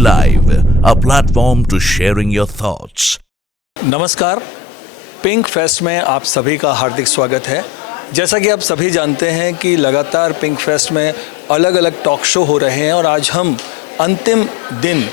Live, a platform to sharing your thoughts. नमस्कार, pink fest में आप सभी का हार्दिक स्वागत है। जैसा कि आप सभी जानते हैं कि लगातार पिंक फेस्ट में अलग अलग टॉक शो हो रहे हैं और आज हम अंतिम दिन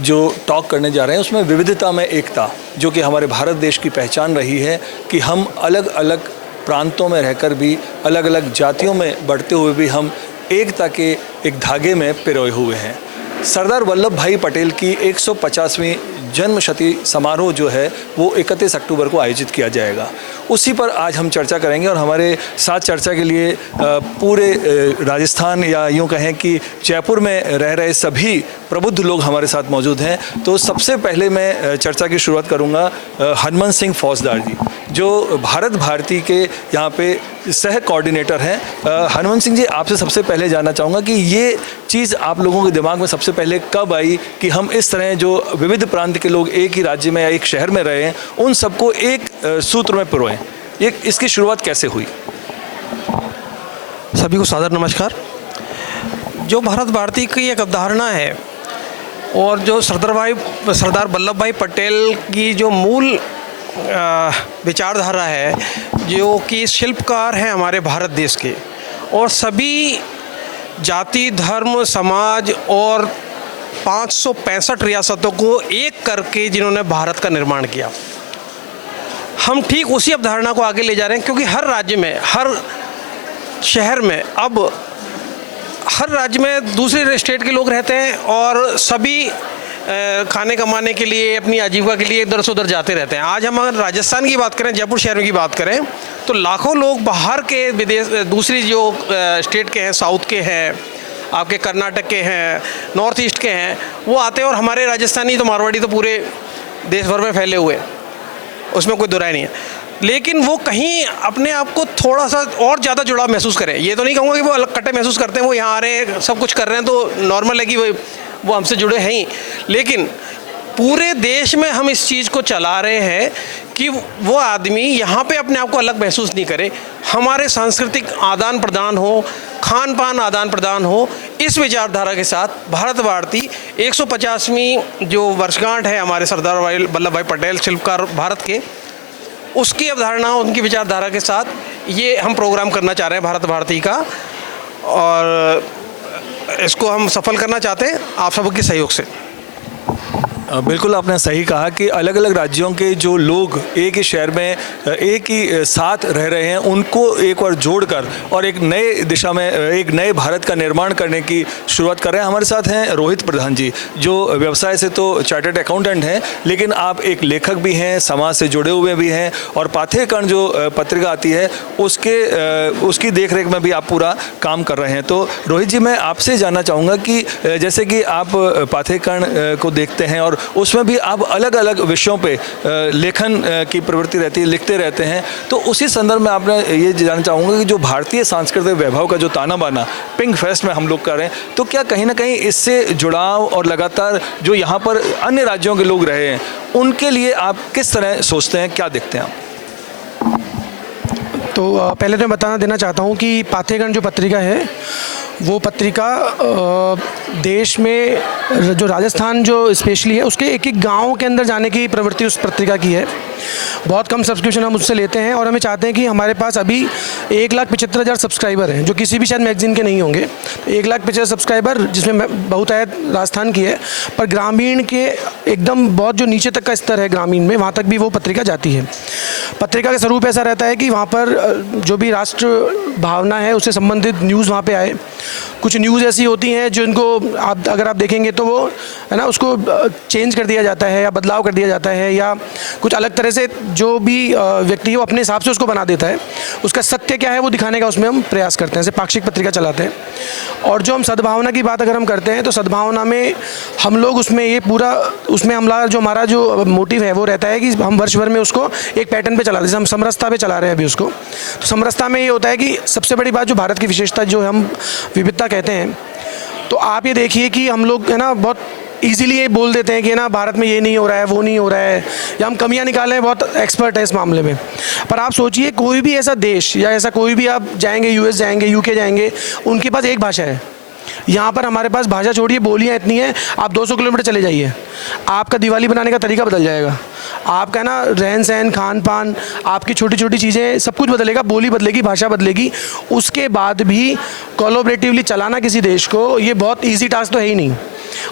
जो टॉक करने जा रहे हैं उसमें विविधता में एकता, जो कि हमारे भारत देश की पहचान रही है कि हम अलग अलग प्रांतों में रहकर भी, अलग अलग जातियों में बढ़ते हुए भी हम एकता के एक धागे में पिरोए हुए हैं। सरदार वल्लभ भाई पटेल की 150वीं जन्मशती समारोह जो है वो 31 अक्टूबर को आयोजित किया जाएगा। उसी पर आज हम चर्चा करेंगे और हमारे साथ चर्चा के लिए पूरे राजस्थान या यूँ कहें कि जयपुर में रह रहे सभी प्रबुद्ध लोग हमारे साथ मौजूद हैं। तो सबसे पहले मैं चर्चा की शुरुआत करूँगा हनुमंत सिंह फौजदार जी, जो भारत भारती के यहाँ पे सह कोऑर्डिनेटर हैं। हनुमंत सिंह जी, आपसे सबसे पहले जानना चाहूँगा कि ये चीज़ आप लोगों के दिमाग में सबसे पहले कब आई कि हम इस तरह जो विविध प्रांत के लोग एक ही राज्य में या एक शहर में रहे हैं उन सबको एक सूत्र में पिरोएं। ये इसकी शुरुआत कैसे हुई? सभी को सादर नमस्कार। जो भारत भारती की एक अवधारणा है और जो सरदार वल्लभ भाई पटेल की जो मूल विचारधारा है, जो कि शिल्पकार हैं हमारे भारत देश के, और सभी जाति, धर्म, समाज और 565 रियासतों को एक करके जिन्होंने भारत का निर्माण किया, हम ठीक उसी अवधारणा को आगे ले जा रहे हैं। क्योंकि हर राज्य में, हर शहर में, अब हर राज्य में दूसरे स्टेट के लोग रहते हैं और सभी खाने कमाने के लिए, अपनी आजीविका के लिए इधर से उधर जाते रहते हैं। आज हम अगर राजस्थान की बात करें, जयपुर शहर की बात करें, तो लाखों लोग बाहर के विदेश, दूसरी जो स्टेट के हैं, साउथ के हैं, आपके कर्नाटक के हैं, नॉर्थ ईस्ट के हैं, वो आते हैं। और हमारे राजस्थानी तो मारवाड़ी तो पूरे देश भर में फैले हुए हैं, उसमें कोई दुराई नहीं है। लेकिन वो कहीं अपने आप को थोड़ा सा और ज़्यादा जुड़ाव महसूस करें। ये तो नहीं कहूँगा कि वो अलग कट्टे महसूस करते हैं, वो यहाँ आ रहे हैं, सब कुछ कर रहे हैं तो नॉर्मल है कि वो हमसे जुड़े हैं ही। लेकिन पूरे देश में हम इस चीज़ को चला रहे हैं कि वो आदमी यहाँ पे अपने आप को अलग महसूस नहीं करे, हमारे सांस्कृतिक आदान प्रदान हो, खान पान आदान प्रदान हो। इस विचारधारा के साथ भारत भारती 150वीं जो वर्षगांठ है हमारे सरदार वल्लभ भाई पटेल शिल्पकार भारत के, उसकी अवधारणा, उनकी विचारधारा के साथ ये हम प्रोग्राम करना चाह रहे हैं भारत भारती का, और इसको हम सफल करना चाहते हैं आप सबके सहयोग से। बिल्कुल आपने सही कहा कि अलग अलग राज्यों के जो लोग एक ही शहर में एक ही साथ रह रहे हैं, उनको एक बार जोड़कर और एक नए दिशा में, एक नए भारत का निर्माण करने की शुरुआत कर रहे हैं। हमारे साथ हैं रोहित प्रधान जी, जो व्यवसाय से तो चार्टर्ड अकाउंटेंट हैं, लेकिन आप एक लेखक भी हैं, समाज से जुड़े हुए भी हैं, और पाथेकण जो पत्रिका आती है उसकी देखरेख में भी आप पूरा काम कर रहे हैं। तो रोहित जी, मैं आपसे जानना चाहूँगा कि जैसे कि आप पाथेकण को देखते हैं और उसमें भी आप अलग अलग विषयों पे लेखन की प्रवृत्ति रहती है, लिखते रहते हैं, तो उसी संदर्भ में आपने ये जानना चाहूँगा कि जो भारतीय सांस्कृतिक वैभव का जो ताना बाना पिंक फेस्ट में हम लोग कर रहे हैं, तो क्या कहीं ना कहीं इससे जुड़ाव और लगातार जो यहाँ पर अन्य राज्यों के लोग रहे हैं उनके लिए आप किस तरह सोचते हैं, क्या देखते हैं आप? तो पहले तो मैं बताना देना चाहता हूँ कि पाथेकण जो पत्रिका है, वो पत्रिका देश में जो राजस्थान जो स्पेशली है उसके एक एक गाँव के अंदर जाने की प्रवृत्ति उस पत्रिका की है। बहुत कम सब्सक्रिप्शन हम उससे लेते हैं और हमें चाहते हैं कि हमारे पास अभी 1,75,000 सब्सक्राइबर हैं, जो किसी भी शायद मैगजीन के नहीं होंगे। 1,75,000 सब्सक्राइबर, जिसमें बहुत आयत राजस्थान की है, पर ग्रामीण के एकदम बहुत जो नीचे तक का स्तर है ग्रामीण में, वहाँ तक भी वो पत्रिका जाती है। पत्रिका का स्वरूप ऐसा रहता है कि वहाँ पर जो भी राष्ट्र भावना है उससे संबंधित न्यूज़ वहाँ पर आए। कुछ न्यूज़ ऐसी होती हैं जिनको अगर आप देखेंगे तो वो है ना, उसको चेंज कर दिया जाता है या बदलाव कर दिया जाता है, या कुछ अलग तरह से जो भी व्यक्ति है वो अपने हिसाब से उसको बना देता है। उसका सत्य क्या है वो दिखाने का उसमें हम प्रयास करते हैं, जैसे पाक्षिक पत्रिका चलाते हैं। और जो हम सद्भावना की बात अगर हम करते हैं तो सद्भावना में हम लोग उसमें ये पूरा, उसमें हमारा जो मोटिव है वो रहता है कि हम वर्ष भर में उसको एक पैटर्न पे चला रहे हैं। जैसे हम समरसता पे चला रहे हैं अभी उसको, तो समरसता में ये होता है कि सबसे बड़ी बात जो भारत की विशेषता, जो हम विविधता कहते हैं, तो आप ये देखिए कि हम लोग है ना बहुत इजीली ये बोल देते हैं कि ना भारत में ये नहीं हो रहा है, वो नहीं हो रहा है, या हम कमियां निकालने में बहुत एक्सपर्ट है इस मामले में। पर आप सोचिए कोई भी ऐसा देश या ऐसा कोई भी, आप जाएंगे यूएस जाएंगे, यूके जाएंगे, उनके पास एक भाषा है। यहाँ पर हमारे पास भाषा छोड़िए बोलियाँ इतनी हैं, आप 200 किलोमीटर चले जाइए, आपका दिवाली बनाने का तरीका बदल जाएगा, आपका ना रहन सहन खान पान, आपकी छोटी छोटी चीज़ें सब कुछ बदलेगा, बोली बदलेगी, भाषा बदलेगी। उसके बाद भी कोलैबोरेटिवली चलाना किसी देश को ये बहुत ईजी टास्क तो है ही नहीं।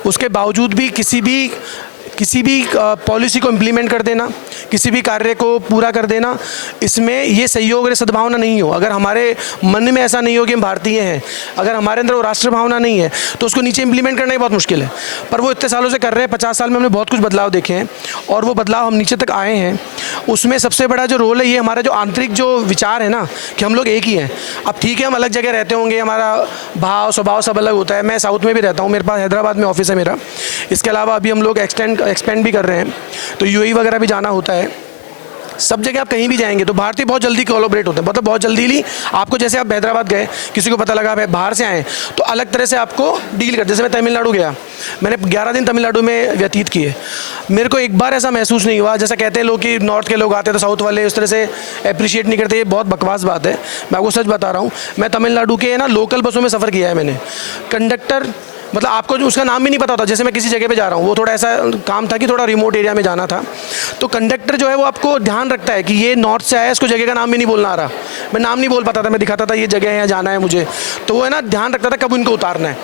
उसके बावजूद भी किसी भी पॉलिसी को इम्प्लीमेंट कर देना, किसी भी कार्य को पूरा कर देना, इसमें ये सहयोग और सद्भावना नहीं हो, अगर हमारे मन में ऐसा नहीं हो कि हम भारतीय हैं, अगर हमारे अंदर वो राष्ट्र भावना नहीं है, तो उसको नीचे इम्प्लीमेंट करना ही बहुत मुश्किल है। पर वो इतने सालों से कर रहे हैं, 50 साल में हमने बहुत कुछ बदलाव देखे हैं और वो बदलाव हम नीचे तक आए हैं। उसमें सबसे बड़ा जो रोल है ये हमारा जो आंतरिक जो विचार है ना कि हम लोग एक ही हैं। अब ठीक है हम अलग जगह रहते होंगे, हमारा भाव स्वभाव सब अलग होता है। मैं साउथ में भी रहता हूँ, मेरे पास हैदराबाद में ऑफिस है मेरा। इसके अलावा अभी हम लोग एक्सपेंड भी कर रहे हैं, तो यूएई वगैरह भी जाना होता है। सब जगह आप कहीं भी जाएंगे तो भारतीय बहुत जल्दी कोलैबोरेट होते हैं, मतलब बहुत जल्दी ही आपको, जैसे आप हैदराबाद गए, किसी को पता लगा आप बाहर से आए तो अलग तरह से आपको डील करते। जैसे मैं तमिलनाडु गया, मैंने 11 दिन तमिलनाडु में व्यतीत किए, मेरे को एक बार ऐसा महसूस नहीं हुआ जैसा कहते हैं लोग कि नॉर्थ के लोग आते हैं तो साउथ वाले उस तरह से अप्रिशिएट नहीं करते। ये बहुत बकवास बात है, मैं आपको सच बता रहा हूँ। मैं तमिलनाडु के ना लोकल बसों में सफ़र किया है मैंने। कंडक्टर मतलब आपको जो उसका नाम भी नहीं पता होता, जैसे मैं किसी जगह पे जा रहा हूँ, वो थोड़ा ऐसा काम था कि थोड़ा रिमोट एरिया में जाना था, तो कंडक्टर जो है वो आपको ध्यान रखता है कि ये नॉर्थ से आया, इसको जगह का नाम भी नहीं बोलना आ रहा। मैं नाम नहीं बोल पाता था, मैं दिखाता था ये जगह है यहाँ जाना है मुझे, तो वो है ना ध्यान रखता था कब उनको उतारना है।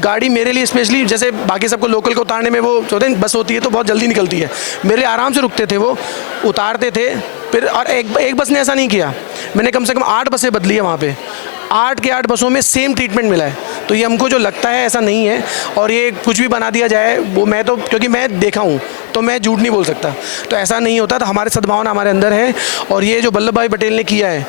गाड़ी मेरे लिए स्पेशली, जैसे बाकी सबको लोकल को उतारने में वो होते हैं बस होती है तो बहुत जल्दी निकलती है, मेरे आराम से रुकते थे, वो उतारते थे फिर। और एक बस ने ऐसा नहीं किया, मैंने कम से कम 8 बसें बदली है वहाँ पर, 8 के 8 बसों में सेम ट्रीटमेंट मिला है। तो ये हमको जो लगता है ऐसा नहीं है, और ये कुछ भी बना दिया जाए वो, मैं तो क्योंकि मैं देखा हूँ तो मैं झूठ नहीं बोल सकता, तो ऐसा नहीं होता। तो हमारे सद्भावना हमारे अंदर है, और ये जो वल्लभ भाई पटेल ने किया है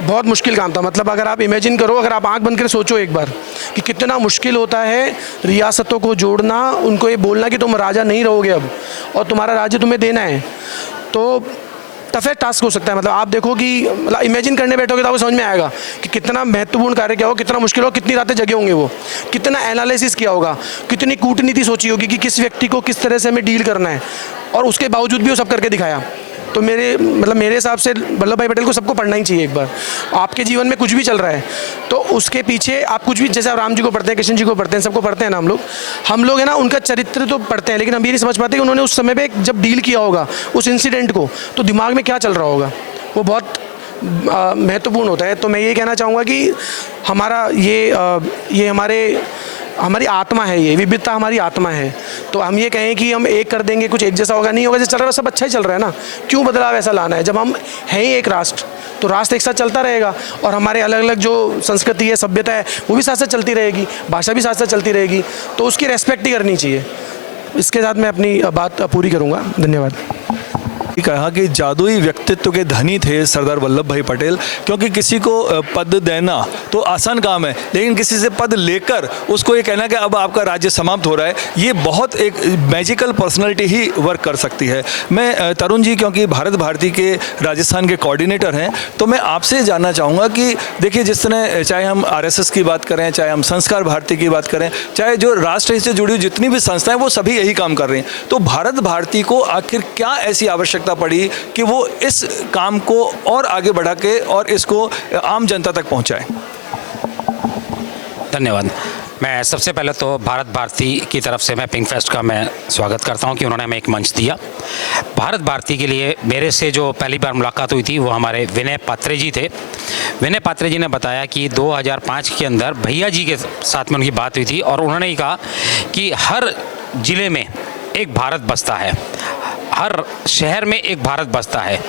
बहुत मुश्किल काम था। मतलब अगर आप इमेजिन करो, अगर आप आंख बंद कर सोचो एक बार कि कितना मुश्किल होता है रियासतों को जोड़ना, उनको ये बोलना कि तुम राजा नहीं रहोगे अब और तुम्हारा राज्य तुम्हें देना है, तो टफे टास्क हो सकता है। मतलब आप देखो कि मतलब इमेजिन करने बैठोगे तो आपको समझ में आएगा कि कितना महत्वपूर्ण कार्य क्या हो, कितना मुश्किल हो, कितनी रातें जगे होंगे वो, कितना एनालिसिस किया होगा, कितनी कूटनीति सोची होगी कि किस व्यक्ति को किस तरह से हमें डील करना है, और उसके बावजूद भी वो सब करके दिखाया। तो मेरे हिसाब से वल्लभ भाई पटेल को सबको पढ़ना ही चाहिए एक बार। आपके जीवन में कुछ भी चल रहा है तो उसके पीछे आप कुछ भी, जैसे आप राम जी को पढ़ते हैं, कृष्ण जी को पढ़ते हैं, सबको पढ़ते हैं ना हम लोग है ना, उनका चरित्र तो पढ़ते हैं, लेकिन हम ये नहीं समझ पाते कि उन्होंने उस समय पे जब डील किया होगा उस इंसिडेंट को, तो दिमाग में क्या चल रहा होगा, वो बहुत महत्वपूर्ण होता है। तो मैं ये कहना चाहूँगा कि हमारा ये हमारी आत्मा है, ये विविधता हमारी आत्मा है। तो हम ये कहें कि हम एक कर देंगे, कुछ एक जैसा होगा, नहीं होगा। जैसे चल रहा है सब अच्छा ही चल रहा है ना, क्यों बदलाव ऐसा लाना है? जब हम हैं ही एक राष्ट्र, तो राष्ट्र एक साथ चलता रहेगा, और हमारे अलग अलग जो संस्कृति है, सभ्यता है, वो भी साथ साथ चलती रहेगी, भाषा भी साथ साथ चलती रहेगी, तो उसकी रेस्पेक्ट ही करनी चाहिए। इसके साथ मैं अपनी बात पूरी करूँगा। धन्यवाद। कहा कि जादुई व्यक्तित्व के धनी थे सरदार वल्लभ भाई पटेल, क्योंकि किसी को पद देना तो आसान काम है, लेकिन किसी से पद लेकर उसको ये कहना कि अब आपका राज्य समाप्त हो रहा है, ये बहुत एक मैजिकल पर्सनालिटी ही वर्क कर सकती है। मैं तरुण जी, क्योंकि भारत भारती के राजस्थान के कोऑर्डिनेटर हैं, तो मैं आपसे जानना चाहूँगा कि देखिए, जिस तरह चाहे हम RSS की बात करें, चाहे हम संस्कार भारती की बात करें, चाहे जो राष्ट्र से जुड़ी हुई जितनी भी संस्थाएं, वो सभी यही काम कर रही हैं। तो भारत भारती को आखिर क्या ऐसी आवश्यकता पड़ी कि वो इस काम को और आगे बढ़ा के और इसको आम जनता तक पहुंचाए? धन्यवाद। मैं सबसे पहले तो भारत भारती की तरफ से मैं पिंक फेस्ट का मैं स्वागत करता हूं कि उन्होंने हमें एक मंच दिया। भारत भारती के लिए मेरे से जो पहली बार मुलाकात हुई थी वो हमारे विनय पात्रे जी थे। विनय पात्रे जी ने बताया कि 2005 के अंदर भैया जी के साथ में उनकी बात हुई थी, और उन्होंने कहा कि हर ज़िले में एक भारत बसता है, हर शहर में एक भारत बसता है,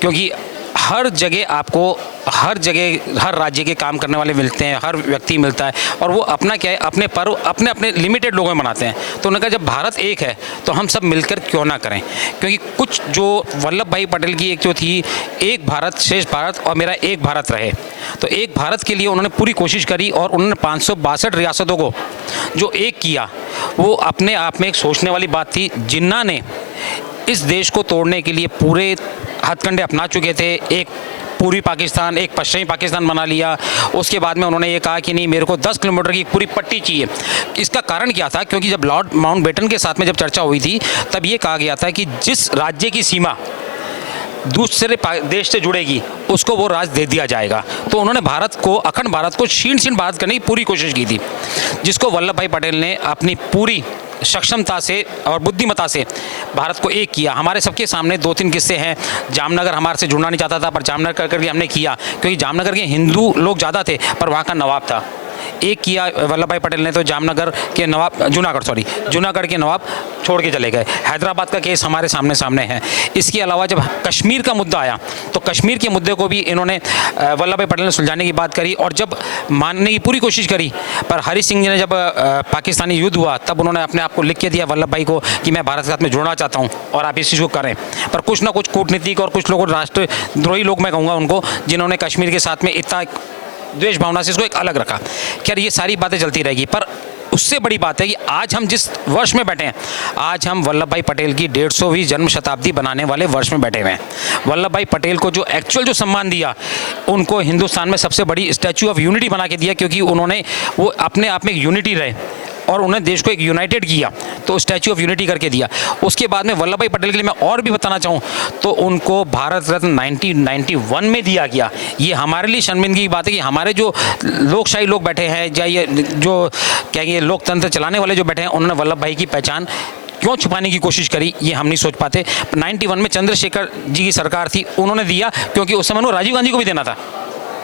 क्योंकि हर जगह आपको हर राज्य के काम करने वाले मिलते हैं, हर व्यक्ति मिलता है, और वो अपना क्या है, अपने पर्व अपने अपने लिमिटेड लोगों में मनाते हैं। तो उन्होंने कहा जब भारत एक है तो हम सब मिलकर क्यों ना करें, क्योंकि कुछ जो वल्लभ भाई पटेल की एक जो थी, एक भारत श्रेष्ठ भारत और मेरा एक भारत रहे, तो एक भारत के लिए उन्होंने पूरी कोशिश करी, और उन्होंने 562 रियासतों को जो एक किया, वो अपने आप में एक सोचने वाली बात थी। जिन्ना ने इस देश को तोड़ने के लिए पूरे हथकंडे अपना चुके थे, एक पूर्वी पाकिस्तान, एक पश्चिमी पाकिस्तान बना लिया। उसके बाद में उन्होंने ये कहा कि नहीं, मेरे को 10 किलोमीटर की पूरी पट्टी चाहिए। इसका कारण क्या था? क्योंकि जब लॉर्ड माउंटबेटन के साथ में जब चर्चा हुई थी, तब ये कहा गया था कि जिस राज्य की सीमा दूसरे देश से जुड़ेगी उसको वो राज दे दिया जाएगा। तो उन्होंने भारत को, अखंड भारत को छीन छीन भारत करने की पूरी कोशिश की थी, जिसको वल्लभ भाई पटेल ने अपनी पूरी सक्षमता से और बुद्धिमत्ता से भारत को एक किया। हमारे सबके सामने 2-3 किस्से हैं। जामनगर हमारे से जुड़ना नहीं चाहता था, पर जामनगर करके हमने किया, क्योंकि जामनगर के हिंदू लोग ज़्यादा थे, पर वहाँ का नवाब था। एक किया वल्लभ भाई पटेल ने, तो जामनगर के नवाब, जूनागढ़ के नवाब छोड़ के चले गए। हैदराबाद का केस हमारे सामने है। इसके अलावा जब कश्मीर का मुद्दा आया तो कश्मीर के मुद्दे को भी इन्होंने वल्लभ भाई पटेल ने सुलझाने की बात करी और जब मानने की पूरी कोशिश करी, पर हरि सिंह जी ने जब पाकिस्तानी युद्ध हुआ तब उन्होंने अपने आप को लिख के दिया वल्लभ भाई को कि मैं भारत के साथ में जुड़ना चाहता हूँ और आप इस चीज़ को करें। पर कुछ ना कुछ कूटनीतिक और कुछ लोगों राष्ट्रद्रोही लोग, मैं कहूँगा उनको, जिन्होंने कश्मीर के साथ में इतना द्वेष भावना से इसको एक अलग रखा। खैर ये सारी बातें चलती रहेगी, पर उससे बड़ी बात है कि आज हम जिस वर्ष में बैठे हैं, आज हम वल्लभ भाई पटेल की 150वीं जन्म शताब्दी बनाने वाले वर्ष में बैठे हुए हैं। वल्लभ भाई पटेल को जो एक्चुअल जो सम्मान दिया, उनको हिंदुस्तान में सबसे बड़ी स्टैचू ऑफ यूनिटी बना के दिया, क्योंकि उन्होंने वो अपने आप में एक यूनिटी रहे और उन्हें देश को एक यूनाइटेड किया, तो स्टैचू ऑफ यूनिटी करके दिया। उसके बाद में वल्लभ भाई पटेल के लिए मैं और भी बताना चाहूँ तो उनको भारत रत्न 1991 में दिया गया। ये हमारे लिए शर्मिंदगी की बात है कि हमारे जो लोकशाही लोग बैठे हैं या ये जो कहेंगे लोकतंत्र चलाने वाले जो बैठे हैं, उन्होंने वल्लभ भाई की पहचान क्यों छुपाने की कोशिश करी, ये हम नहीं सोच पाते। 91 में चंद्रशेखर जी की सरकार थी, उन्होंने दिया क्योंकि उस समय राजीव गांधी को भी देना था।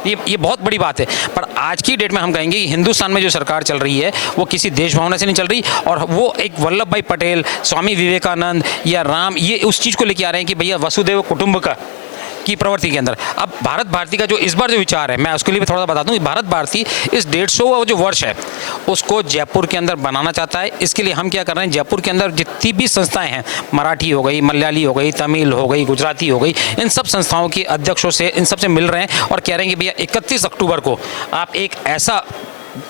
ये बहुत बड़ी बात है। पर आज की डेट में हम कहेंगे कि हिंदुस्तान में जो सरकार चल रही है वो किसी देश भावना से नहीं चल रही, और वो एक वल्लभ भाई पटेल, स्वामी विवेकानंद या राम, ये उस चीज़ को लेके आ रहे हैं कि भैया वसुदेव कुटुंबकम की प्रवृत्ति के अंदर। अब भारत भारती का जो इस बार जो विचार है, मैं उसके लिए भी थोड़ा सा बता दूं कि भारत भारती इस 150वां जो वर्ष है उसको जयपुर के अंदर बनाना चाहता है। इसके लिए हम क्या कर रहे हैं, जयपुर के अंदर जितनी भी संस्थाएं हैं, मराठी हो गई, मलयाली हो गई, तमिल हो गई, गुजराती हो गई, इन सब संस्थाओं के अध्यक्षों से, इन सब से मिल रहे हैं और कह रहे हैं कि भैया 31 अक्टूबर को आप एक ऐसा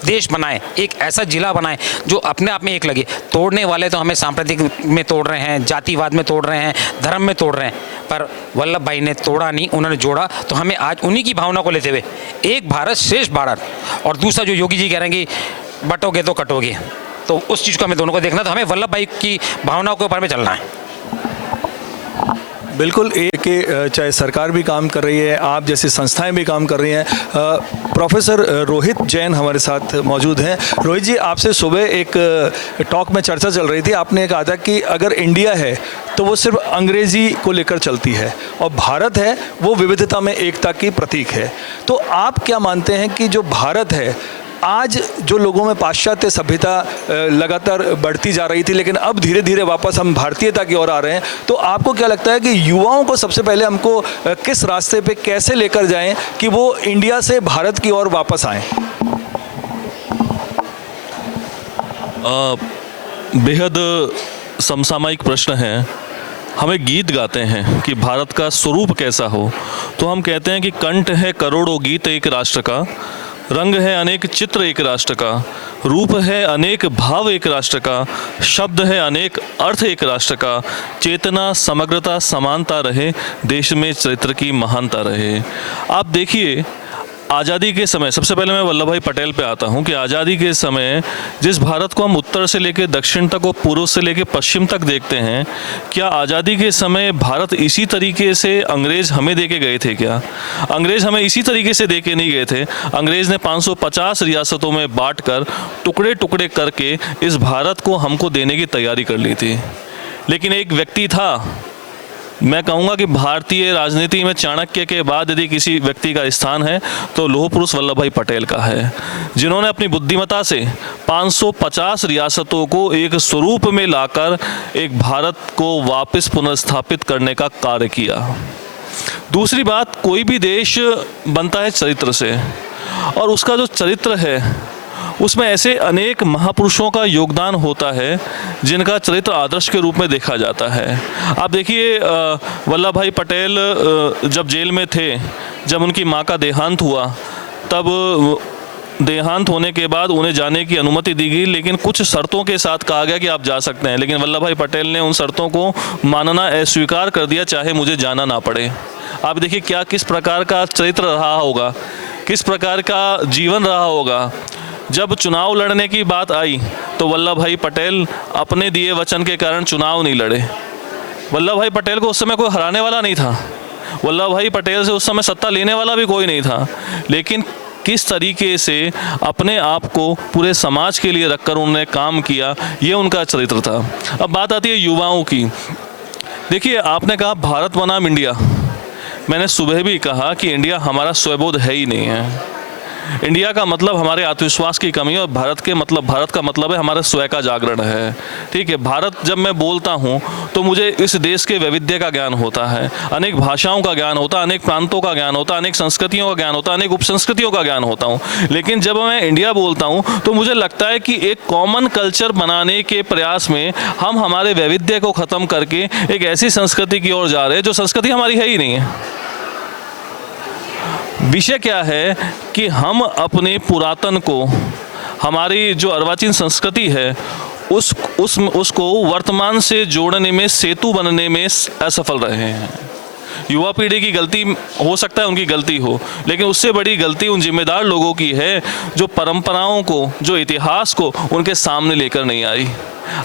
देश बनाएं, एक ऐसा जिला बनाएं जो अपने आप में एक लगे। तोड़ने वाले तो हमें सांप्रदायिक में तोड़ रहे हैं, जातिवाद में तोड़ रहे हैं, धर्म में तोड़ रहे हैं, पर वल्लभ भाई ने तोड़ा नहीं, उन्होंने जोड़ा। तो हमें आज उन्हीं की भावना को लेते हुए एक भारत श्रेष्ठ भारत, और दूसरा जो योगी जी कह रहे हैं कि बटोगे तो कटोगे, तो उस चीज़ को हमें दोनों को देखना, तो हमें वल्लभ भाई की भावनाओं के ऊपर में चलना है। बिल्कुल, एक चाहे सरकार भी काम कर रही है, आप जैसी संस्थाएं भी काम कर रही हैं। प्रोफेसर रोहित जैन हमारे साथ मौजूद हैं। रोहित जी, आपसे सुबह एक टॉक में चर्चा चल रही थी, आपने कहा था कि अगर इंडिया है तो वो सिर्फ अंग्रेज़ी को लेकर चलती है और भारत है वो विविधता में एकता की प्रतीक है। तो आप क्या मानते हैं कि जो भारत है, आज जो लोगों में पाश्चात्य सभ्यता लगातार बढ़ती जा रही थी, लेकिन अब धीरे धीरे वापस हम भारतीयता की ओर आ रहे हैं, तो आपको क्या लगता है कि युवाओं को सबसे पहले हमको किस रास्ते पे कैसे लेकर जाएं कि वो इंडिया से भारत की ओर वापस आएं? बेहद समसामयिक प्रश्न है। हम एक गीत गाते हैं कि भारत का स्वरूप कैसा हो, तो हम कहते हैं कि कंठ है करोड़ों गीत एक राष्ट्र का, रंग है अनेक चित्र एक राष्ट्र का, रूप है अनेक भाव एक राष्ट्र का, शब्द है अनेक अर्थ एक राष्ट्र का, चेतना समग्रता समानता रहे, देश में चरित्र की महानता रहे। आप देखिए, आज़ादी के समय, सबसे पहले मैं वल्लभ भाई पटेल पे आता हूँ कि आज़ादी के समय जिस भारत को हम उत्तर से लेकर दक्षिण तक और पूर्व से लेकर पश्चिम तक देखते हैं, क्या आज़ादी के समय भारत इसी तरीके से अंग्रेज़ हमें दे के गए थे? क्या अंग्रेज़ हमें इसी तरीके से दे के नहीं गए थे? अंग्रेज़ ने 550 रियासतों में बांटकर टुकड़े टुकड़े करके इस भारत को हमको देने की तैयारी कर ली थी। लेकिन एक व्यक्ति था, मैं कहूँगा कि भारतीय राजनीति में चाणक्य के बाद यदि किसी व्यक्ति का स्थान है तो लौह पुरुष वल्लभ भाई पटेल का है, जिन्होंने अपनी बुद्धिमत्ता से 550 रियासतों को एक स्वरूप में लाकर एक भारत को वापस पुनर्स्थापित करने का कार्य किया। दूसरी बात, कोई भी देश बनता है चरित्र से, और उसका जो चरित्र है उसमें ऐसे अनेक महापुरुषों का योगदान होता है जिनका चरित्र आदर्श के रूप में देखा जाता है। आप देखिए, वल्लभ भाई पटेल जब जेल में थे, जब उनकी मां का देहांत हुआ, तब देहांत होने के बाद उन्हें जाने की अनुमति दी गई, लेकिन कुछ शर्तों के साथ कहा गया कि आप जा सकते हैं। लेकिन वल्लभ भाई पटेल ने उन शर्तों को मानना अस्वीकार कर दिया, चाहे मुझे जाना ना पड़े। आप देखिए क्या किस प्रकार का चरित्र रहा होगा, किस प्रकार का जीवन रहा होगा। जब चुनाव लड़ने की बात आई तो वल्लभ भाई पटेल अपने दिए वचन के कारण चुनाव नहीं लड़े। वल्लभ भाई पटेल को उस समय कोई हराने वाला नहीं था, वल्लभ भाई पटेल से उस समय सत्ता लेने वाला भी कोई नहीं था, लेकिन किस तरीके से अपने आप को पूरे समाज के लिए रखकर उन्होंने काम किया, ये उनका चरित्र था। अब बात आती है युवाओं की। देखिए, आपने कहा भारत बनाम इंडिया। मैंने सुबह भी कहा कि इंडिया हमारा स्वयंबोध है ही नहीं है। इंडिया का मतलब हमारे आत्मविश्वास की कमी है, और भारत का मतलब है हमारे स्वयं का जागरण है। ठीक है, भारत जब मैं बोलता हूँ तो मुझे इस देश के वैविध्य का ज्ञान होता है, अनेक भाषाओं का ज्ञान होता है, अनेक प्रांतों का ज्ञान होता है, अनेक संस्कृतियों का ज्ञान होता है, अनेक उपसंस्कृतियों का ज्ञान होता हूँ। लेकिन जब मैं इंडिया बोलता हूँ तो मुझे लगता है कि एक कॉमन कल्चर बनाने के प्रयास में हम हमारे वैविध्य को ख़त्म करके एक ऐसी संस्कृति की ओर जा रहे हैं जो संस्कृति हमारी है ही नहीं है। विषय क्या है कि हम अपने पुरातन को, हमारी जो अर्वाचीन संस्कृति है, उसको वर्तमान से जोड़ने में, सेतु बनने में असफल रहे हैं। युवा पीढ़ी की गलती हो सकता है, उनकी गलती हो, लेकिन उससे बड़ी गलती उन जिम्मेदार लोगों की है जो परंपराओं को, जो इतिहास को उनके सामने लेकर नहीं आई।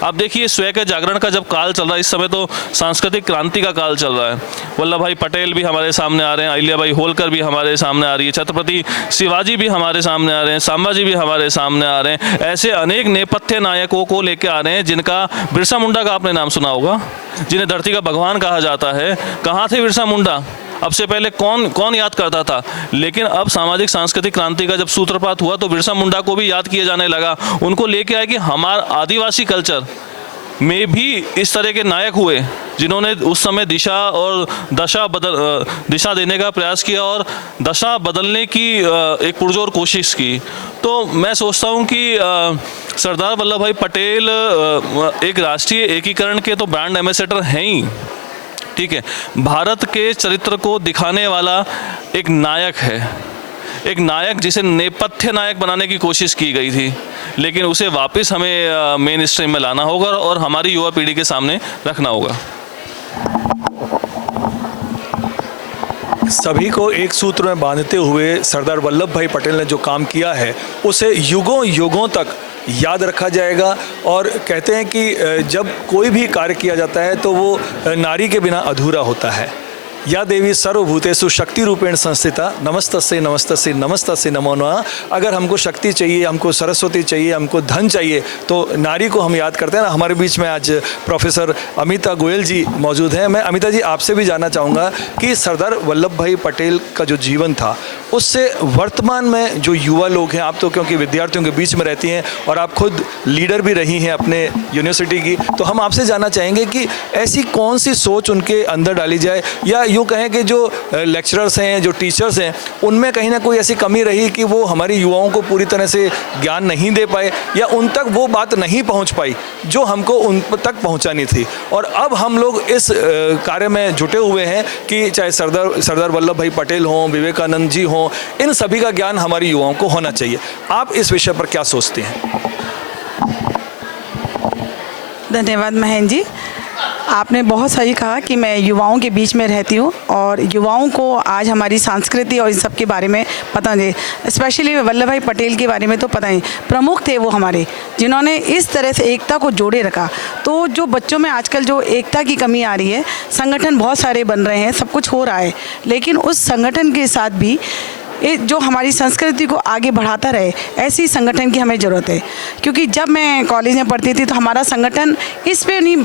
अब देखिए, स्वयं के जागरण का जब काल चल रहा है, इस समय तो सांस्कृतिक क्रांति का काल चल रहा है। वल्लभ भाई पटेल भी हमारे सामने आ रहे हैं, अहिल्याबाई होलकर भी हमारे सामने आ रही है, छत्रपति शिवाजी भी हमारे सामने आ रहे हैं, संभाजी भी हमारे सामने आ रहे हैं। ऐसे अनेक नेपथ्य नायकों को लेकर आ रहे हैं जिनका, बिरसा मुंडा का आपने नाम सुना होगा, जिन्हें धरती का भगवान कहा जाता है। कहाँ थे बिरसा मुंडा? अब से पहले कौन याद करता था? लेकिन अब सामाजिक सांस्कृतिक क्रांति का जब सूत्रपात हुआ तो बिरसा मुंडा को भी याद किया जाने लगा। उनको लेके आए कि हमारा आदिवासी कल्चर में भी इस तरह के नायक हुए जिन्होंने उस समय दिशा देने का प्रयास किया और दशा बदलने की एक पुरजोर कोशिश की। तो मैं सोचता हूँ कि सरदार वल्लभ भाई पटेल एक राष्ट्रीय एकीकरण के तो ब्रांड एम्बेसडर हैं ही। ठीक है, भारत के चरित्र को दिखाने वाला एक नायक है, एक नायक जिसे नेपथ्य नायक बनाने की कोशिश की गई थी, लेकिन उसे वापस हमें मेन स्ट्रीम में लाना होगा और हमारी युवा पीढ़ी के सामने रखना होगा। सभी को एक सूत्र में बांधते हुए सरदार वल्लभ भाई पटेल ने जो काम किया है उसे युगों युगों तक याद रखा जाएगा। और कहते हैं कि जब कोई भी कार्य किया जाता है तो वो नारी के बिना अधूरा होता है। या देवी सर्वभूतेषु शक्ति रूपेण संस्थिता नमस्तस्यै नमस्तस्यै नमस्तस्यै नमो नमः। अगर हमको शक्ति चाहिए, हमको सरस्वती चाहिए, हमको धन चाहिए तो नारी को हम याद करते हैं ना। हमारे बीच में आज प्रोफेसर अमिता गोयल जी मौजूद हैं। मैं अमिता जी आपसे भी जानना चाहूँगा कि सरदार वल्लभ भाई पटेल का जो जीवन था उससे वर्तमान में जो युवा लोग हैं, आप तो क्योंकि विद्यार्थियों के बीच में रहती हैं और आप खुद लीडर भी रही हैं अपने यूनिवर्सिटी की, तो हम आपसे जानना चाहेंगे कि ऐसी कौन सी सोच उनके अंदर डाली जाए, या यूँ कहें कि जो लेक्चरर्स हैं, जो टीचर्स हैं, उनमें कहीं ना कोई ऐसी कमी रही कि वो हमारी युवाओं को पूरी तरह से ज्ञान नहीं दे पाए या उन तक वो बात नहीं पहुंच पाई जो हमको उन तक पहुंचानी थी। और अब हम लोग इस कार्य में जुटे हुए हैं कि चाहे सरदार वल्लभ भाई पटेल हों, विवेकानंद जी हों, इन सभी का ज्ञान हमारी युवाओं को होना चाहिए। आप इस विषय पर क्या सोचते हैं? धन्यवाद महेंद्र जी, आपने बहुत सही कहा कि मैं युवाओं के बीच में रहती हूँ और युवाओं को आज हमारी संस्कृति और इन सब के बारे में पता नहीं, स्पेशली वल्लभ भाई पटेल के बारे में तो पता नहीं। प्रमुख थे वो हमारे, जिन्होंने इस तरह से एकता को जोड़े रखा। तो जो बच्चों में आजकल जो एकता की कमी आ रही है, संगठन बहुत सारे बन रहे हैं, सब कुछ हो रहा है, लेकिन उस संगठन के साथ भी जो हमारी संस्कृति को आगे बढ़ाता रहे, ऐसी संगठन की हमें ज़रूरत है। क्योंकि जब मैं कॉलेज में पढ़ती थी तो हमारा संगठन इस पे नहीं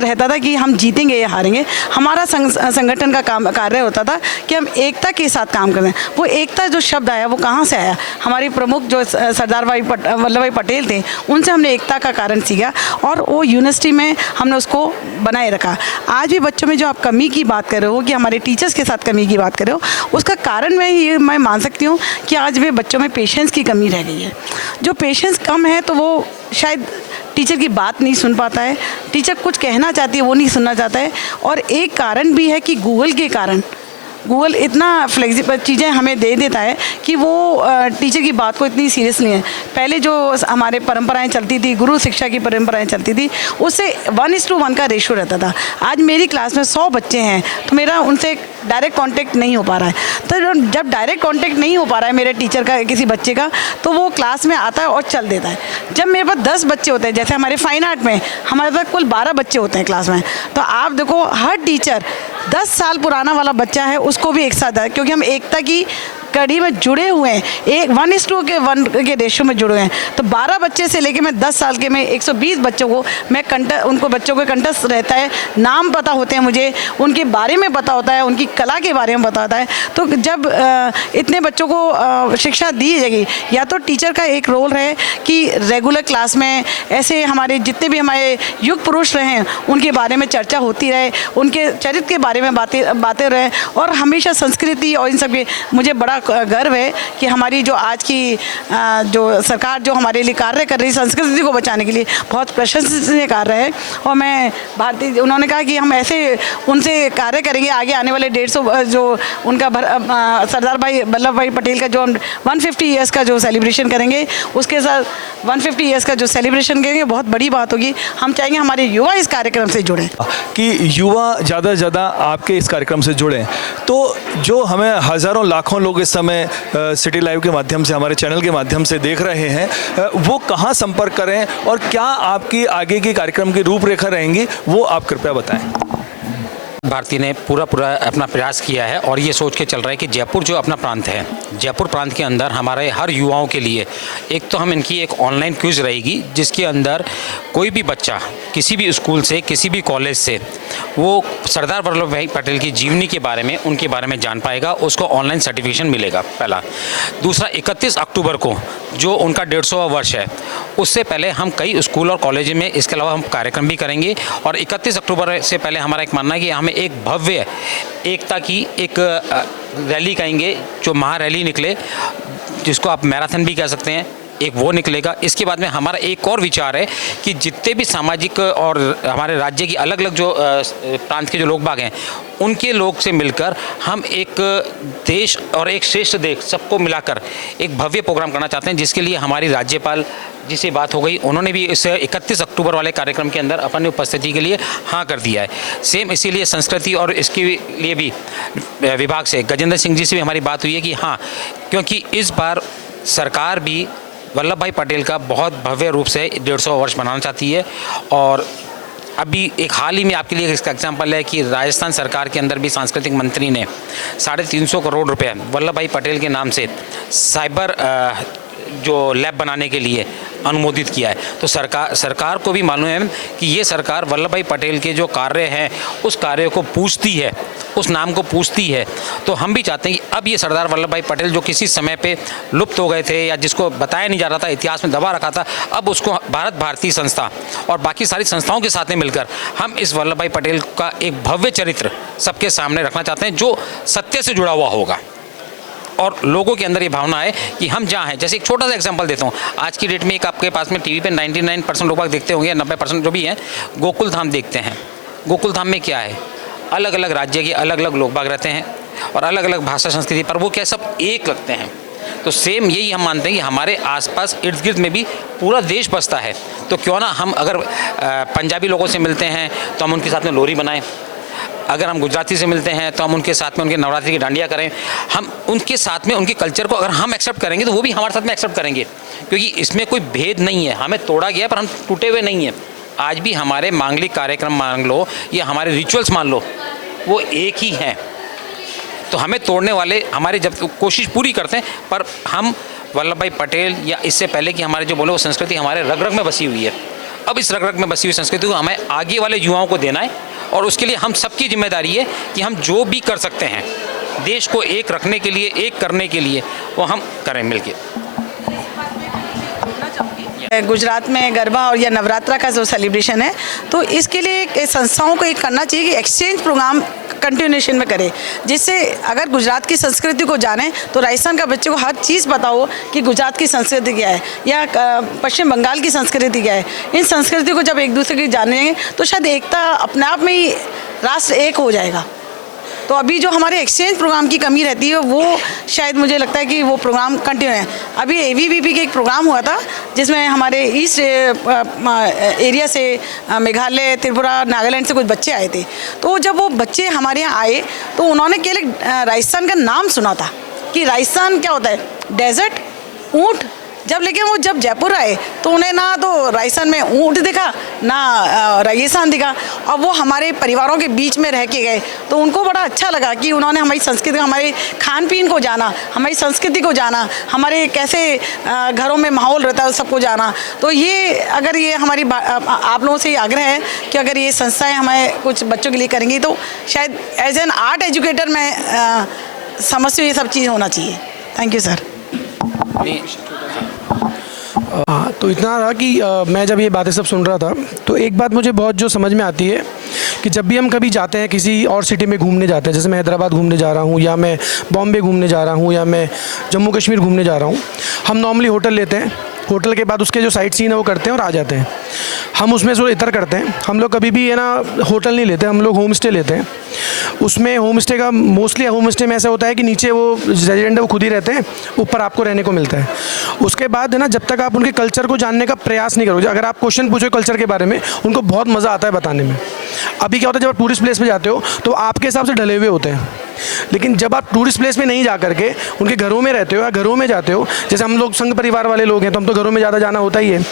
रहता था कि हम जीतेंगे या हारेंगे। हमारा संगठन का कार्य होता था कि हम एकता के साथ काम करें। वो एकता जो शब्द आया वो कहाँ से आया? हमारे प्रमुख जो सरदार वल्लभ भाई पटेल थे, उनसे हमने एकता का कारण सीखा और वो यूनिवर्सिटी में हमने उसको बनाए रखा। आज भी बच्चों में जो आप कमी की बात कर रहे हो कि हमारे टीचर्स के साथ कमी की बात कर रहे हो, उसका कारण मैं मान सकती हूँ कि आज भी बच्चों में पेशेंस की कमी रह गई है। जो पेशेंस कम है तो वो शायद टीचर की बात नहीं सुन पाता है, टीचर कुछ कहना चाहती है वो नहीं सुनना चाहता है। और एक कारण भी है कि गूगल के कारण गूगल इतना फ्लेक्सिबल चीज़ें हमें दे देता है कि वो टीचर की बात को इतनी सीरियस नहीं है। पहले जो हमारे परंपराएं चलती थी, गुरु शिक्षा की परंपराएं चलती थी, उससे 1:1 का रेशो रहता था। आज मेरी क्लास में 100 बच्चे हैं तो मेरा उनसे डायरेक्ट कांटेक्ट नहीं हो पा रहा है। तो जब डायरेक्ट कांटेक्ट नहीं हो पा रहा है मेरे टीचर का किसी बच्चे का, तो वो क्लास में आता है और चल देता है। जब मेरे पास 10 बच्चे होते हैं, जैसे हमारे फाइन आर्ट में हमारे पास कुल 12 बच्चे होते हैं क्लास में, तो आप देखो हर टीचर 10 साल पुराना वाला बच्चा है उसको भी एक साथ है, क्योंकि हम एकता की कड़ी में जुड़े हुए हैं, एक 1:1 के रेशो में जुड़े हुए हैं। तो 12 बच्चे से लेके मैं 10 साल के मैं 120 बच्चों को मैं उनको बच्चों को कंठस्थ रहता है, नाम पता होते हैं मुझे, उनके बारे में पता होता है, उनकी कला के बारे में पता होता है। तो जब इतने बच्चों को शिक्षा दी जाएगी, या तो टीचर का एक रोल है कि रेगुलर क्लास में ऐसे हमारे जितने भी हमारे युग पुरुष रहे हैं उनके बारे में चर्चा होती रहे, उनके चरित्र के बारे में बातें रहे, और हमेशा संस्कृति और इन सब के मुझे बड़ा गर्व है कि हमारी जो आज की जो सरकार जो हमारे लिए कार्य कर रही है संस्कृति को बचाने के लिए बहुत प्रशंसनीय कार्य है। और मैं उन्होंने कहा कि हम ऐसे उनसे कार्य करेंगे आगे आने वाले 150 जो उनका सरदार भाई वल्लभ भाई पटेल का जो 150 ईयर्स का जो सेलिब्रेशन करेंगे, उसके साथ 150 ईयर्स का जो सेलिब्रेशन करेंगे बहुत बड़ी बात होगी। हम चाहेंगे हमारे युवा इस कार्यक्रम से जुड़ें, कि युवा ज़्यादा से ज़्यादा आपके इस कार्यक्रम से जुड़ें। तो जो हमें हज़ारों लाखों लोग इस समय सिटी लाइव के माध्यम से, हमारे चैनल के माध्यम से देख रहे हैं, वो कहाँ संपर्क करें और क्या आपकी आगे की कार्यक्रम की रूपरेखा रहेंगी, वो आप कृपया बताएं। भारती ने पूरा अपना प्रयास किया है और ये सोच के चल रहा है कि जयपुर जो अपना प्रांत है, जयपुर प्रांत के अंदर हमारे हर युवाओं के लिए एक तो हम इनकी एक ऑनलाइन क्विज रहेगी, जिसके अंदर कोई भी बच्चा किसी भी स्कूल से, किसी भी कॉलेज से वो सरदार वल्लभ भाई पटेल की जीवनी के बारे में, उनके बारे में जान पाएगा, उसको ऑनलाइन सर्टिफिकेशन मिलेगा, पहला। दूसरा, 31 अक्टूबर को जो उनका 150वां वर्ष है, उससे पहले हम कई स्कूल और कॉलेज में इसके अलावा हम कार्यक्रम भी करेंगे। और 31 अक्टूबर से पहले हमारा एक मानना है कि हमें एक भव्य एकता की एक रैली कहेंगे, जो महारैली निकले, जिसको आप मैराथन भी कह सकते हैं, एक वो निकलेगा। इसके बाद में हमारा एक और विचार है कि जितने भी सामाजिक और हमारे राज्य की अलग अलग जो प्रांत के जो लोग बाग हैं, उनके लोग से मिलकर हम एक देश और एक श्रेष्ठ देश सबको मिलाकर एक भव्य प्रोग्राम करना चाहते हैं, जिसके लिए हमारी राज्यपाल जी से बात हो गई, उन्होंने भी इस 31 अक्टूबर वाले कार्यक्रम के अंदर अपनी उपस्थिति के लिए हाँ कर दिया है। सेम इसीलिए संस्कृति और इसके लिए भी विभाग से गजेंद्र सिंह जी से भी हमारी बात हुई है कि हाँ, क्योंकि इस बार सरकार भी वल्लभ भाई पटेल का बहुत भव्य रूप से 150वां वर्ष मनाना चाहती है। और अभी एक हाल ही में आपके लिए इसका एग्जाम्पल है कि राजस्थान सरकार के अंदर भी सांस्कृतिक मंत्री ने 350 करोड़ रुपए वल्लभ भाई पटेल के नाम से साइबर जो लैब बनाने के लिए अनुमोदित किया है। तो सरकार को भी मालूम है कि ये सरकार वल्लभ भाई पटेल के जो कार्य हैं उस कार्य को पूछती है, उस नाम को पूछती है। तो हम भी चाहते हैं कि अब ये सरदार वल्लभ भाई पटेल जो किसी समय पे लुप्त हो गए थे या जिसको बताया नहीं जा रहा था, इतिहास में दबा रखा था, अब उसको भारत भारती संस्था और बाकी सारी संस्थाओं के साथ में मिलकर हम इस वल्लभ भाई पटेल का एक भव्य चरित्र सबके सामने रखना चाहते हैं, जो सत्य से जुड़ा हुआ होगा और लोगों के अंदर ये भावना है कि हम जहाँ हैं। जैसे एक छोटा सा एग्जांपल देता हूँ, आज की डेट में एक आपके पास में टीवी पे 99% लोग देखते होंगे, 90% जो भी हैं गोकुल धाम देखते हैं। गोकुल धाम में क्या है, अलग अलग राज्य के अलग अलग लोग बाग रहते हैं और अलग अलग भाषा संस्कृति, पर वो क्या सब एक लगते हैं। तो सेम यही हम मानते हैं कि हमारे आसपास इर्द गिर्द में भी पूरा देश बसता है। तो क्यों ना हम अगर पंजाबी लोगों से मिलते हैं तो हम उनके साथ में लोरी बनाएं, अगर हम गुजराती से मिलते हैं तो हम उनके साथ में उनके नवरात्रि की डांडिया करें। हम उनके साथ में उनके कल्चर को अगर हम एक्सेप्ट करेंगे तो वो भी हमारे साथ में एक्सेप्ट करेंगे, क्योंकि इसमें कोई भेद नहीं है। हमें तोड़ा गया पर हम टूटे हुए नहीं हैं। आज भी हमारे मांगलिक कार्यक्रम मान लो या हमारे रिचुअल्स मान लो, वो एक ही हैं। तो हमें तोड़ने वाले हमारे जब कोशिश पूरी करते हैं, पर हम वल्लभ भाई पटेल या इससे पहले कि हमारे जो बोले वो संस्कृति हमारे रग रग में बसी हुई है। अब इस रग रग में बसी हुई संस्कृति को हमें आगे वाले युवाओं को देना है और उसके लिए हम सबकी जिम्मेदारी है कि हम जो भी कर सकते हैं देश को एक रखने के लिए, एक करने के लिए, वो हम करें मिलके। गुजरात में गरबा और या नवरात्रा का जो सेलिब्रेशन है, तो इसके लिए संस्थाओं को एक करना चाहिए कि एक्सचेंज प्रोग्राम कंटिन्यूएशन में करें, जिससे अगर गुजरात की संस्कृति को जाने तो राजस्थान का बच्चे को हर चीज़ पता हो कि गुजरात की संस्कृति क्या है या पश्चिम बंगाल की संस्कृति क्या है। इन संस्कृति को जब एक दूसरे की जानेंगे तो शायद एकता अपने आप में ही राष्ट्र एक हो जाएगा। तो अभी जो हमारे एक्सचेंज प्रोग्राम की कमी रहती है वो शायद मुझे लगता है कि वो प्रोग्राम कंटिन्यू है। अभी ABVP के एक प्रोग्राम हुआ था जिसमें हमारे ईस्ट एरिया से मेघालय, त्रिपुरा, नागालैंड से कुछ बच्चे आए थे। तो जब वो बच्चे हमारे यहाँ आए तो उन्होंने केवल राजस्थान का नाम सुना था कि राजस्थान क्या होता है, डेजर्ट, ऊँट, जब लेकिन वो जब जयपुर आए तो उन्हें ना तो राजस्थान में ऊँट दिखा, ना रेगिस्तान दिखा, और वो हमारे परिवारों के बीच में रह के गए। तो उनको बड़ा अच्छा लगा कि उन्होंने हमारी संस्कृति, हमारे खान पीन को जाना, हमारी संस्कृति को जाना, हमारे कैसे घरों में माहौल रहता है सबको जाना। तो ये अगर ये हमारी आप लोगों से ये आग्रह है कि अगर ये संस्थाएं हमें कुछ बच्चों के लिए करेंगी तो शायद एज एन आर्ट एजुकेटर मैं समझती हूँ ये सब चीज़ होना चाहिए। Thank you sir. हाँ, तो इतना रहा कि मैं जब ये बातें सब सुन रहा था तो एक बात मुझे बहुत जो समझ में आती है कि जब भी हम कभी जाते हैं किसी और सिटी में घूमने जाते हैं, जैसे मैं हैदराबाद घूमने जा रहा हूँ, या मैं बॉम्बे घूमने जा रहा हूँ, या मैं जम्मू कश्मीर घूमने जा रहा हूँ, हम नॉर्मली होटल लेते हैं। होटल के बाद उसके जो साइट सीन है वो करते हैं और आ जाते हैं। हम उसमें से इतर करते हैं। हम लोग कभी भी है ना होटल नहीं लेते, हम लोग होम स्टे लेते हैं। उसमें होम स्टे का मोस्टली होम स्टे में ऐसा होता है कि नीचे वो रेजिडेंट है वो खुद ही रहते हैं, ऊपर आपको रहने को मिलता है। उसके बाद है ना, जब तक आप उनके कल्चर को जानने का प्रयास नहीं करोगे, अगर आप क्वेश्चन पूछो कल्चर के बारे में, उनको बहुत मज़ा आता है बताने में। अभी क्या होता है, जब आप टूरिस्ट प्लेस पे जाते हो तो आपके हिसाब से ढले हुए होते हैं, लेकिन जब आप टूरिस्ट प्लेस में नहीं जा करके उनके घरों में रहते हो या घरों में जाते हो, जैसे हम लोग संघ परिवार वाले लोग हैं तो हम तो घरों में ज़्यादा जाना होता ही है।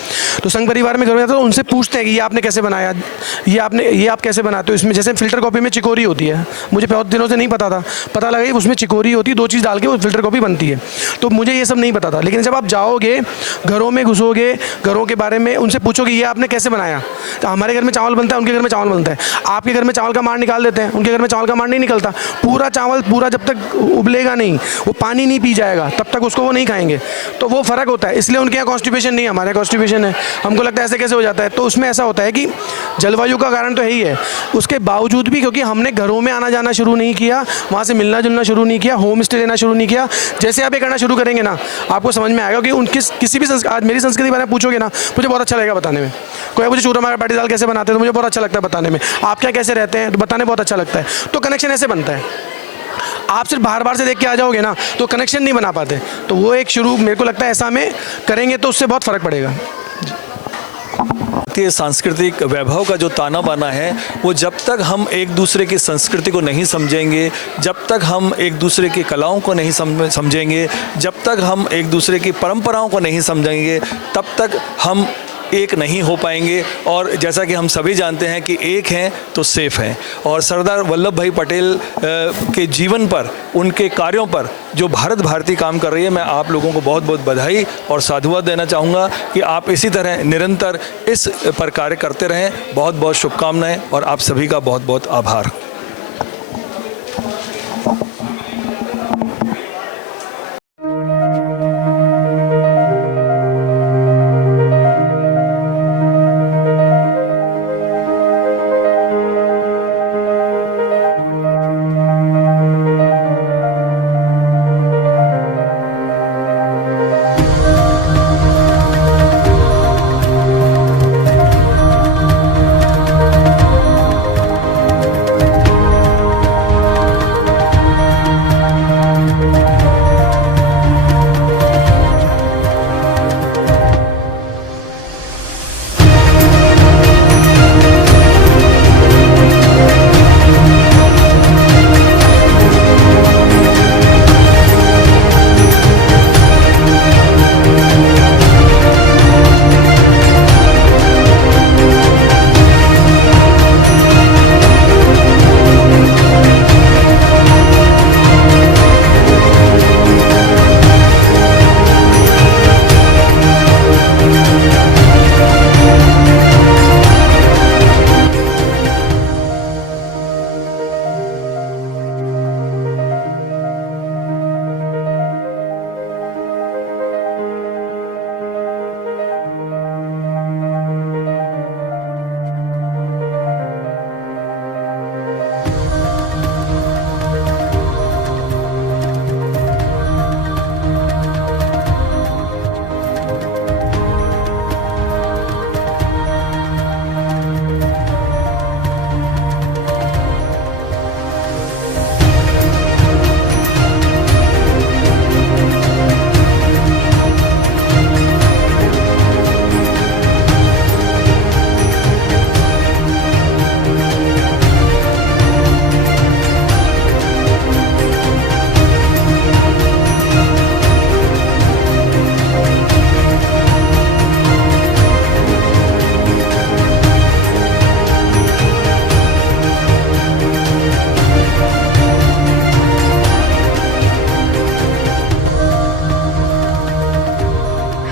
तो संघ परिवार में घरों में जाते हो, उनसे पूछते हैं कि ये आपने कैसे बनाया, ये आप कैसे बनाते हो। इसमें जैसे फिल्टर कॉफ़ी में चिकोरी होती है, मुझे बहुत दिनों से नहीं पता था, पता लगा कि उसमें चिकोरी होती है, 2 चीज़ डाल के वो फिल्टर कॉफ़ी बनती है। तो मुझे ये सब नहीं पता था, लेकिन जब आप जाओगे घरों में घुसोगे, घरों के बारे में उनसे पूछोगे ये आपने कैसे बनाया, तो हमारे घर में चावल बनता है, उनके घर में चावल बनता है। आपके घर में चावल का मार निकाल देते हैं, उनके घर में चावल का मार नहीं निकलता। पूरा चावल पूरा जब तक उबलेगा नहीं, वो पानी नहीं पी जाएगा, तब तक उसको वो नहीं खाएंगे। तो वो फ़र्क होता है। इसलिए उनके यहाँ कॉन्स्टिपेशन नहीं है, हमारे यहाँ कॉन्स्टिपेशन है। हमको लगता है ऐसे कैसे हो जाता है। तो उसमें ऐसा होता है कि जलवायु का कारण तो यही है। उसके बावजूद भी क्योंकि हमने घरों में आना जाना शुरू नहीं किया, वहाँ से मिलना जुलना शुरू नहीं किया, होम स्टे लेना शुरू नहीं किया, जैसे आप ये करना शुरू करेंगे ना, आपको समझ में आएगा कि किसी भी आज मेरी संस्कृति के बारे में पूछोगे ना, मुझे बहुत अच्छा लगेगा बताने में। कोई मुझे चूरमा बाटी दाल कैसे बनाते हैं तो मुझे बहुत अच्छा लगता है बताने में। आप क्या कैसे रहते हैं तो बताने बहुत अच्छा लगता है। तो कनेक्शन ऐसे बनता है। आप सिर्फ बाहर से देख के आ जाओगे ना तो कनेक्शन नहीं बना पाते। तो वो एक शुरू मेरे को लगता है ऐसा में करेंगे तो उससे बहुत फ़र्क पड़ेगा। भारतीय सांस्कृतिक वैभव का जो ताना बाना है, वो जब तक हम एक दूसरे की संस्कृति को नहीं समझेंगे, जब तक हम एक दूसरे की कलाओं को नहीं समझेंगे, जब तक हम एक दूसरे की परंपराओं को नहीं समझेंगे, तब तक हम एक नहीं हो पाएंगे। और जैसा कि हम सभी जानते हैं कि एक हैं तो सेफ हैं। और सरदार वल्लभ भाई पटेल के जीवन पर, उनके कार्यों पर जो भारत भारती काम कर रही है, मैं आप लोगों को बहुत बहुत बधाई और साधुवाद देना चाहूँगा कि आप इसी तरह निरंतर इस पर कार्य करते रहें। बहुत बहुत शुभकामनाएं और आप सभी का बहुत बहुत आभार।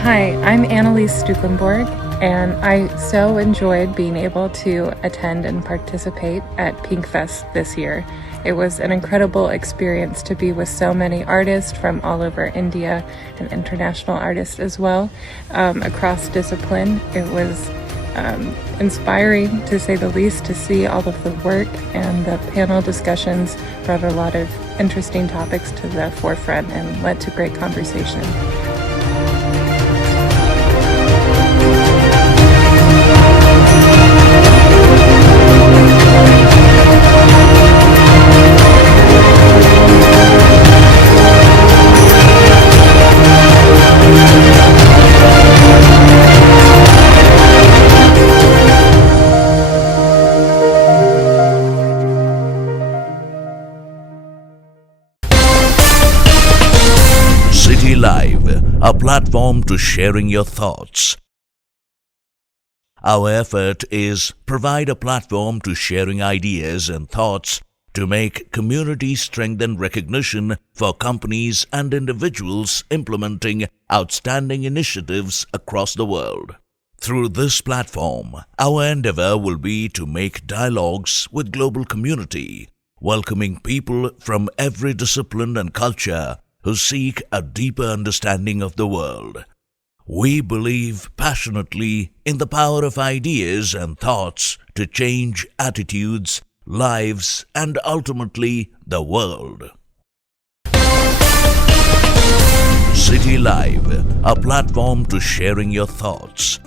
Hi, I'm Annalise Stukenborg, and I so enjoyed being able to attend and participate at Pinkfest this year. It was an incredible experience to be with so many artists from all over India and international artists as well, across discipline. It was inspiring, to say the least, to see all of the work, and the panel discussions brought a lot of interesting topics to the forefront and led to great conversation. City Live, a platform to sharing your thoughts. Our effort is provide a platform to sharing ideas and thoughts to make community strength and recognition for companies and individuals implementing outstanding initiatives across the world. Through this platform, our endeavor will be to make dialogues with global community, welcoming people from every discipline and culture who seek a deeper understanding of the world. We believe passionately in the power of ideas and thoughts to change attitudes, lives, and ultimately the world. City Live, a platform to sharing your thoughts.